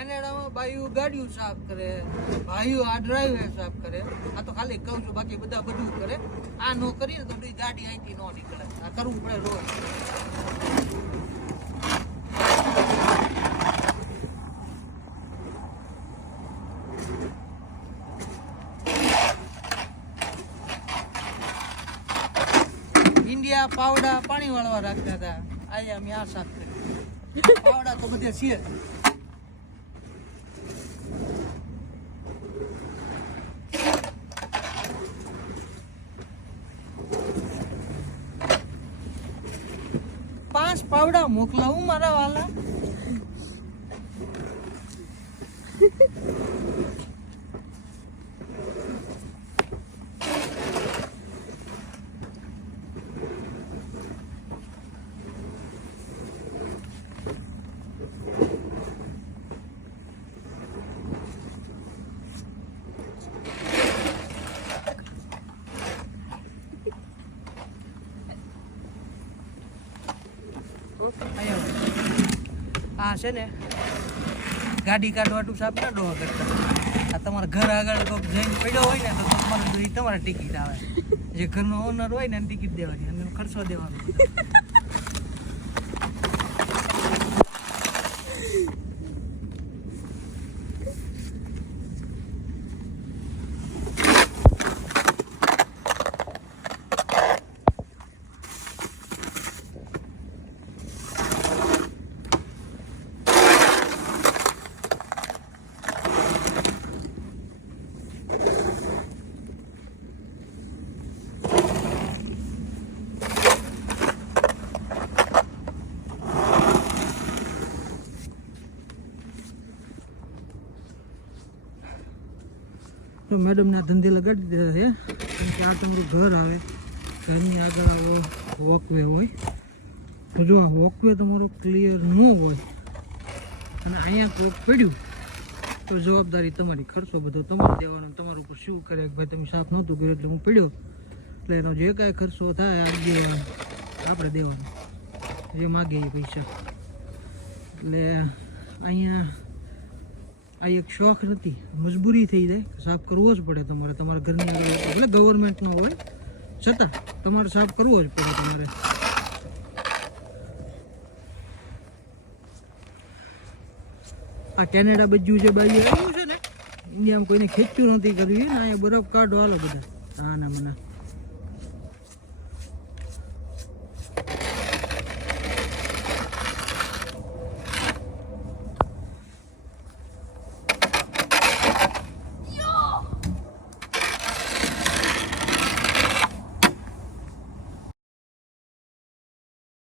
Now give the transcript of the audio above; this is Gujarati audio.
કેનેડામાં બાઈઓ ગાડીઓ સાફ કરે, ભાઈઓ આ ડ્રાઈવે સાફ કરે. આ તો ખાલી કહું છું, બાકી બધા બધું કરે. આ નો કરીને તો બધી ગાડી અહીંથી નો નીકળે. આ કરવું પડે રોજ. ઇન્ડિયા પાવડા પાણી વાળવા રાખતા હતા. આયા અમે આ સાફ કરી. પાવડા તો બધે છે. પાંચ પાવડા મોકલાવું મારા વાલા. આ છે ને ગાડી કાઢવાનું સાફ ના ડોહા કરતા. આ તમારા ઘર આગળ કોઈક જઈને પડ્યો હોય ને તો તમારે ટિકિટ આવે. જે ઘરનો ઓનર હોય ને એને ટિકિટ દેવાની અને ખર્ચો દેવાનો. તો મેડમના ધંધે લગાડી દીધા છે. કેમ કે આ તમારું ઘર આવે, ઘરની આગળ આવો વોકવે હોય. તો જો આ વોકવે તમારો ક્લિયર ન હોય અને અહીંયા કોક પડ્યું તો જવાબદારી તમારી. ખર્ચો બધો તમારે દેવાનો. તમારા ઉપર શું કરે કે ભાઈ તમે સાફ નહોતું કર્યું એટલે હું પડ્યો, એટલે એનો જે કાંઈ ખર્ચો થાય આજે આપણે દેવાનો, જે માગે એ પૈસા. એટલે અહીંયા આ એક શોખ નથી, મજબૂરી થઈ જાય. સાફ કરવો જ પડે તમારે. તમારા ઘરની આગળ ભલે ગવર્મેન્ટનો હોય છતાં તમારે સાફ કરવો જ પડે તમારે. આ કેનેડા બાજુ જે બાજુ આવ્યું છે ને, ઇન્ડિયામાં કોઈને ખેંચ્યું નથી કર્યું ને. અહીંયા બરફ કાઢો હાલો બધા. હા ના મને